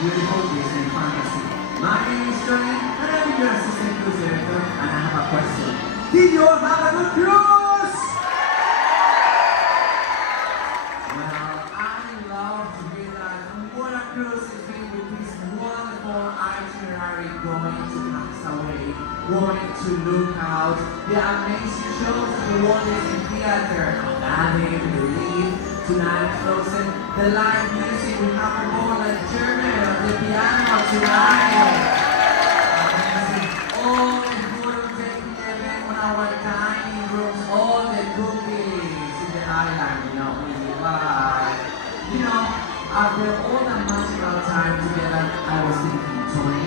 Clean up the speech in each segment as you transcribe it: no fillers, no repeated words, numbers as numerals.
beautiful Disney fantasy. My name is Johnny, and I'm your assistant cruise director, and I have a question. Did you all have a good cruise? Well, I love to hear that. And what a cruise has been with this wonderful itinerary going to Castaway, going to Lookout, the amazing shows at the Walt Disney Theater, Aladdin, Believe, tonight Frozen, the live music, we have more like German on the piano tonight. Amazing. All the food on Take 11 on our dining rooms, all the cookies in the island, we buy. After all that magical time together, I was thinking, Tony,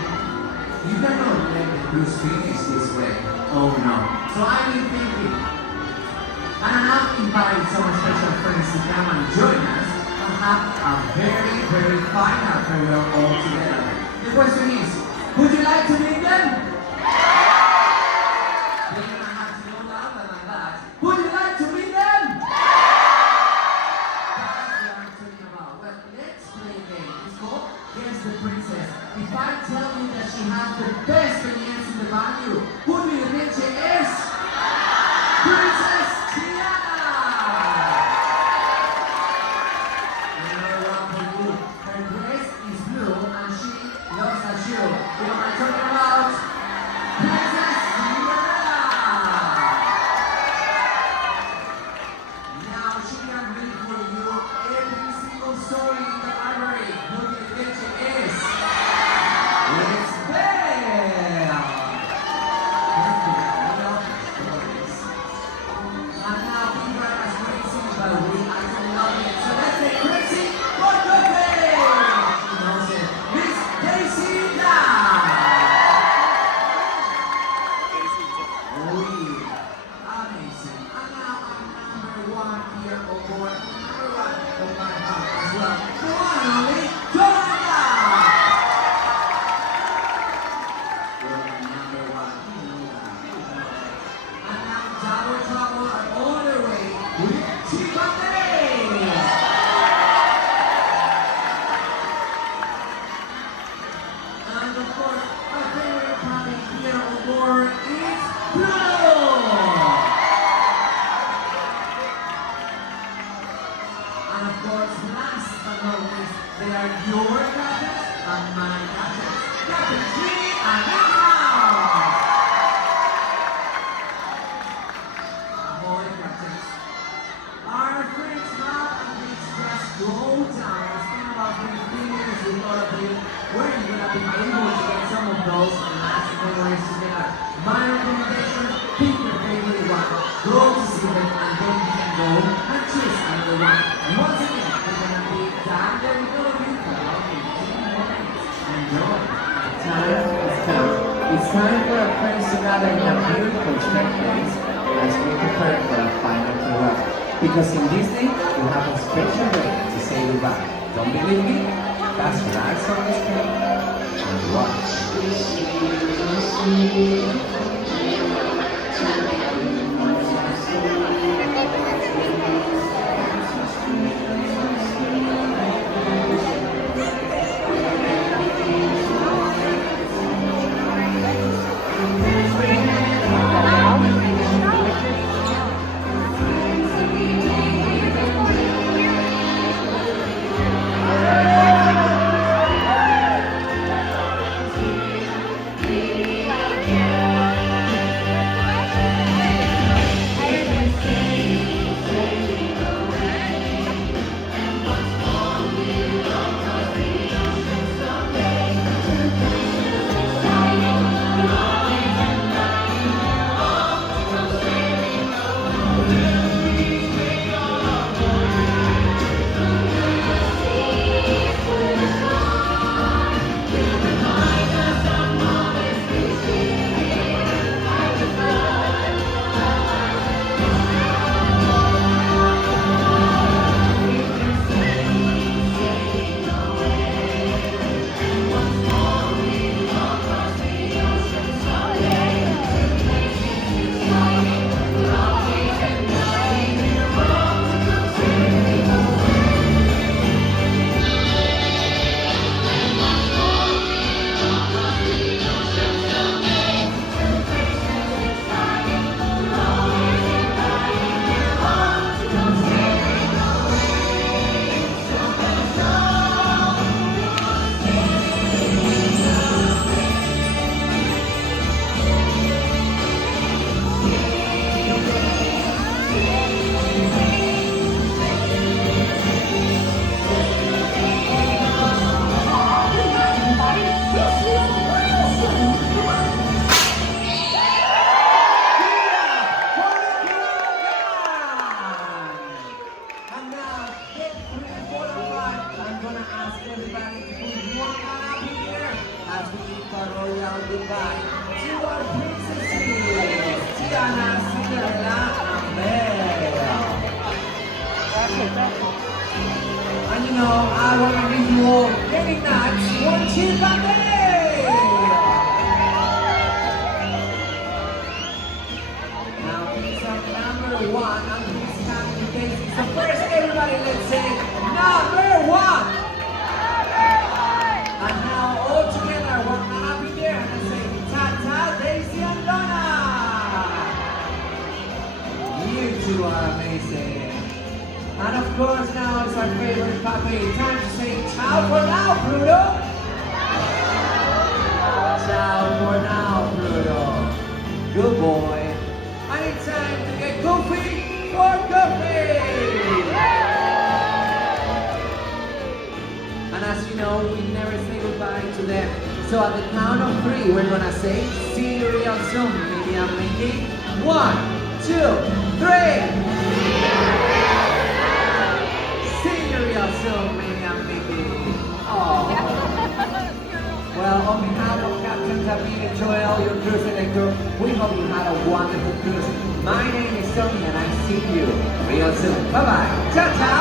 you never let the cruise finish this way. Oh no. So I've been thinking, and I have invited some special friends to come and join us and have a very, very final farewell all together. The question is, would you like to meet them? Then I have to go louder than that. Would you like to meet them? That's what I'm talking about. Well, let's play a game. It's called Guess the Princess. If I tell you that she has the best beignets in the venue, who do you think she is? Princess Tiana! Another one for you. Her dress is blue and she loves a shoe. Who am I talking about? Princess Cinderella! Now she can read for you every single story in the library. Who do you think she is? It's Belle! And now we drive us crazy, but we actually love it. So let's say crazy for coffee! She knows it. Miss Daisy Dye! Oh yeah, amazing. And now I'm number one here on board. Number one on my heart as well. The one and only Joanna! You're number one. You know that. And now Double Trouble are all the way with Chicote! And of course, our favorite party here on board is Pluto! And of course, last but not least, they are your captains and my captains. Captain Tree and Now! Ahoy, captains. Our friends have and it's just go time. Spend about 15 minutes with all of you. Where you're gonna be able to get some of those last memories together. My recommendation, pick your favorite one. Go to see them and then you can go and choose another one. And once again, we're gonna be down there with all of you for about 15 minutes. Enjoy. It's time for our friends to gather in a beautiful staircase as we prepare for our final farewell. Because in Disney, we have a special way to say goodbye. Don't believe me? Just relax on the screen and watch. goodbye to our princesses, Tiana, Cinderella, and Belle. And you know, I want to give you all very nice one cheer Now, song number one, and who's counting Daisy. So first, everybody, let's say number one. And now, all together, we're gonna be there and say Ta-ta, Daisy and Donna. You two are amazing. And of course, now it's our favorite puppy. Time to say ciao for now, Pluto. Ciao for now, Pluto. Good boy. And it's time to get goofy for Goofy. And as you know, we never say goodbye to them. So at the count of three, we're gonna say, see you real soon, Minnie and Mickey. 1, 2, 3. See you real soon, Minnie and Mickey. Oh. Well, on behalf of Captain David and Joel, your cruise and crew, we hope you had a wonderful cruise. My name is Tony and I see you real soon. Bye-bye. Ciao, ciao.